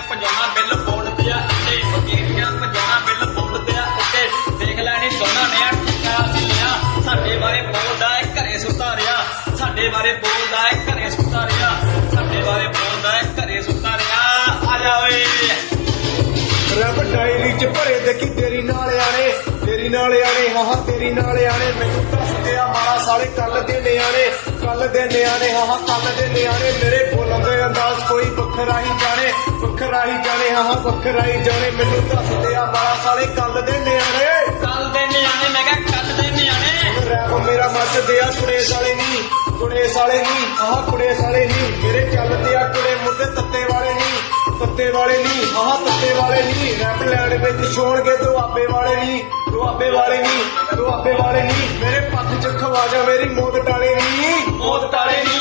ਵਗੇਰੀਆਂ ਭਜਾਉਣਾ bill board ਤੇ ਆ ਉੱਤੇ ਵਗੇਰੀਆਂ ਭਜਾਉਣਾ ਬਿੱਲ ਬੋਰਡ ਤੇ ਆ ਉੱਤੇ ਦੇਖ ਲੈਣੀ ਦੋਨਾਂ ਨੇ ਆ ਠੇਕਾ ਅਸੀਂ ਲਿਆ ਸਾਡੇ ਬਾਰੇ ਬੋਲਦਾ ਏ ਘਰੇ ਸੁੱਤਾ ਰਿਹਾ ਸਾਡੇ ਬਾਰੇ ਬੋਲਦਾ ਏ ਘਰੇ ਸੁੱਤਾ ਰਿਹਾ ਸਾਡੇ ਬਾਰੇ ਬੋਲਦਾ ਏ ਘਰੇ ਸੁੱਤਾ ਰਿਹਾ ਆ ਜਾ ਓਏ ਰੱਬ ਡਾਇਰੀ ਚ ਭਰੇ ਦੇਖੀ ਤੇਰੀ ਨਾਲ ਆਣੇ ਹਾਂ ਤੇਰੀ ਨਾਲ ਆਣੇ ਮੈਨੂੰ ਦੱਸਦੇ ਆ ਮਾਰਾ ਸਾਲੇ ਕੱਲ ਦੇ ਨਿਆਣੇ ਹਾਂ ਕੱਲ ਦੇ ਨਿਆਣੇ ਮੇਰੇ ਬੋਲਣ ਦੇ ਅੰਦਾਜ਼ ਕੋਈ ਵੱਖਰਾ ਹੀ ਜਾਣੇ ਹਾਂ ਵੱਖਰਾ ਹੀ ਜਾਣੇ ਮੈਨੂੰ ਦੱਸਦੇ ਆ ਮਾਰਾ ਸਾਲੇ ਕੱਲ ਦੇ ਨਿਆਣੇ ਮੈਂ ਕਿਹਾ ਕੱਲ ਦੇ ਨਿਆਣੇ ਰੈਪ ਮੇਰਾ ਮੱਚਦੇ ਆ ਕੁੜੇ ਸਾਲੇ ਨਹੀਂ ਕੁੜੇ ਸਾਲੇ ਨਹੀਂ ਮੇਰੇ ਚੱਲਦੇ ਆ ਕੁੜੇ ਮੁੱਦੇ ਤੱਤੇ ਵਾਲੇ ਨਹੀਂ ਰੈਪ ਲੈਣ ਵਿੱਚ ਛੋਣਗੇ ਦੁਆਬੇ ਵਾਲੇ ਨਹੀਂ ਮੇਰੇ ਪੱਖ ਚ ਖਵਾਜਾ ਮੇਰੀ ਮੌਤ ਟਾਲੇ ਨਹੀਂ